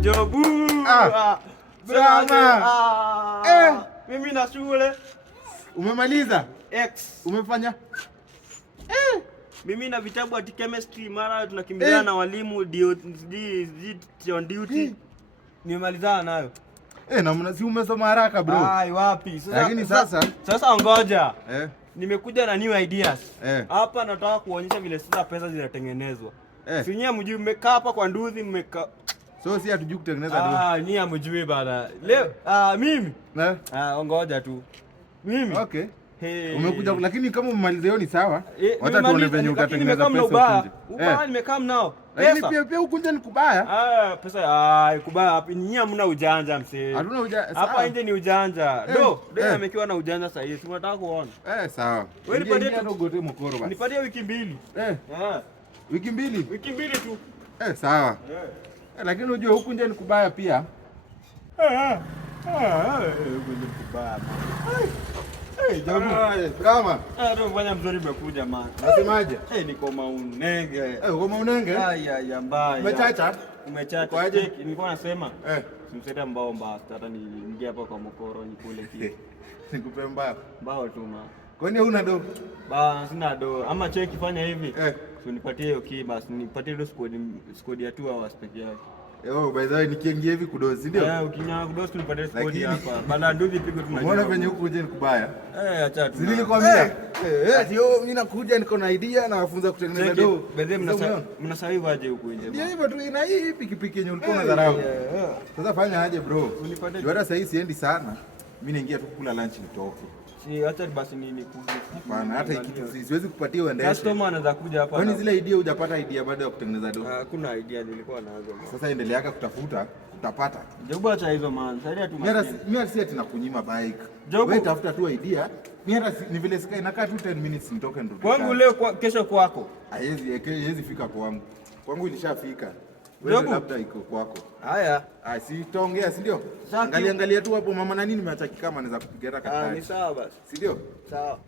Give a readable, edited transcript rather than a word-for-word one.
Jobu. Brama. Mimi na shule. Umemaliza? X. Umefanya? Mimi na vitabu ati chemistry mara tunakimbiana na walimu on duty. Nimemalizana nayo. Na si umesoma haraka bro. Wapi? Lakini Sasa ngoja. Nimekuja na new ideas. Hapa nataka kuonyesha vile sasa pesa zinatengenezwa. Si nyinyi mjui mmekaa hapa kwa nduthi mmekaa. So si hatujui kutengeneza nduthi. Nyinyi hamjui bana. Leo mimi. Ngoja tu. Mimi. Okay. Umekuja lakini kama umemaliza hiyo ni sawa. Wacha tuone venye utatengeneza pesa huko. Ubaya nimekaa mnao. Lakini pia huko nje ni kubaya. Pesa kubaya hapa. Nyinyi hamna ujanja msee. Hatuna ujanja. Hapa nje ni ujanja. Amekiwa na ujanja sasa hivi. Tunataka kuona. Sawa. Wewe nipatie tu gote mkoro basi. Nipatie wiki mbili. Wiki mbili? Wiki mbili tu. Sawa. Lakini unajua huku nje ni kubaya pia. Huku nje ni kubaya. Jobu. Brama. Ndio mfanya mzuri umekuja man. Nasemaje? Niko maunenge. Uko maunenge? Mbaya. Umechacha? Umechacha. Kwaje? Nilikuwa nasema. Simsete mbao mbaya. Hata niingie hapa kwa mkoro nikule kile. Nikupe mbao. Mbao tu man. Kwani huna do? Sina do. Ama cheki fanya hivi. So nipatie hiyo key basi. Nipatie ile squad ya 2 hours peke yake. By the way nikiingia hivi kudozi ndio? Ukinyanga kudozi tunipatie squad hapa. Bala ndio vipigo tunajua. Unaona venye huku nje ni kubaya? Acha tu. Nilikwambia. Mimi nakuja niko na idea na wafunza kutengeneza do. Bedhe mnasaivi aje huku nje? Ndio hivyo tu ina hii pikipiki yenye ulikuwa unadharau. Sasa fanya aje bro? Hata sasa hii siendi sana. Mimi naingia tu kula lunch nitoke. Acha basi nini kuja. Bana hata siwezi kupatia uendeshe. Customer anaweza kuja hapa. Kwani zile idea hujapata idea baada ya kutengeneza do? Hakuna idea nilikuwa nazo. Sasa endeleaka kutafuta, utapata. Jobu acha hizo man. Saidia tu. Mimi si ati nakunyima bike. Wewe tafuta tu idea. Mimi hata ni vile sika inakaa tu 10 minutes nitoke ndio. Kwangu leo kesho kwako. Haiwezi fika kwangu. Kwangu ilishafika. Wewe labda iko kwako. Haya. Si tutaongea, si ndio? Angalia tu hapo mama na nini nimeacha kama anaweza kupiga hata katani. Ni sawa basi. Si ndio? Sawa.